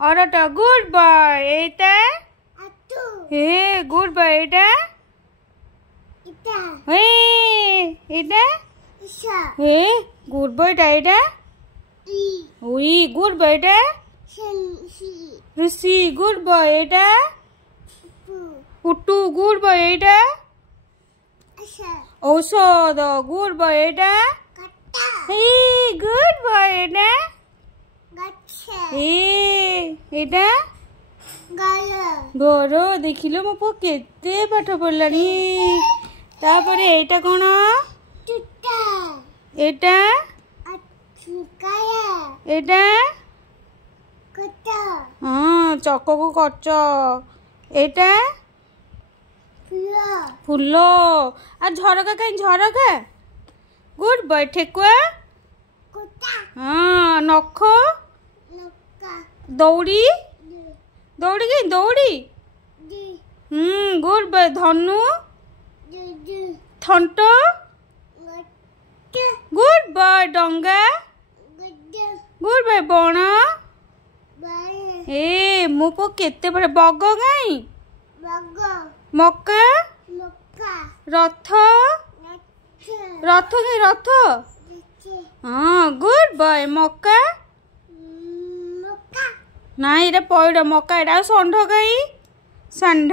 অরটা good boy এইটা হে good boy এটা হে এটা হে গুড বয়টা এটা উই গুড বয় এটা সি গুড বয় এটা পুটু গুড বয় এটা ঔষধ গুড বয় এটা হে গুড বয় এটা এটা ঘর ଦେଖିଲୁ ମୋ ପୁଅ କେତେ ପାଠ ପଢିଲାଣି ତାପରେ ଏଇଟା କଣ ଏଇଟା ଏଇଟା ହଁ ଚକକୁ କଚ ଏଇଟା ଫୁଲ ଆଉ ଝରକା କାଇଁ ଝରକା ଗୁଡ୍ ବୟ ଠେକୁଆ ହଁ ନଖ ଦୌଡ଼ି ଦୌଡ଼ି କାଇଁ ଦୌଡ଼ି ଗୁଡ୍ ବୟ ଧନୁ ଥଣ୍ଟ ଗୁଡ୍ ବୟ ଡଙ୍ଗା ଗୁଡ୍ ବୟ ବଣ ଏ ମୋ ପୁଅ କେତେ ବଡ଼ ବଗ କାଇଁ ମକା ରଥ ରଥ କାଇଁ ରଥ ହଁ ଗୁଡ୍ ବୟ ମକା ନାଇଁ ଏଇଟା ପଇଡ଼ ମକା ଏଇଟା ଆଉ ଷଣ୍ଢ କାଇଁ ଷଣ୍ଢ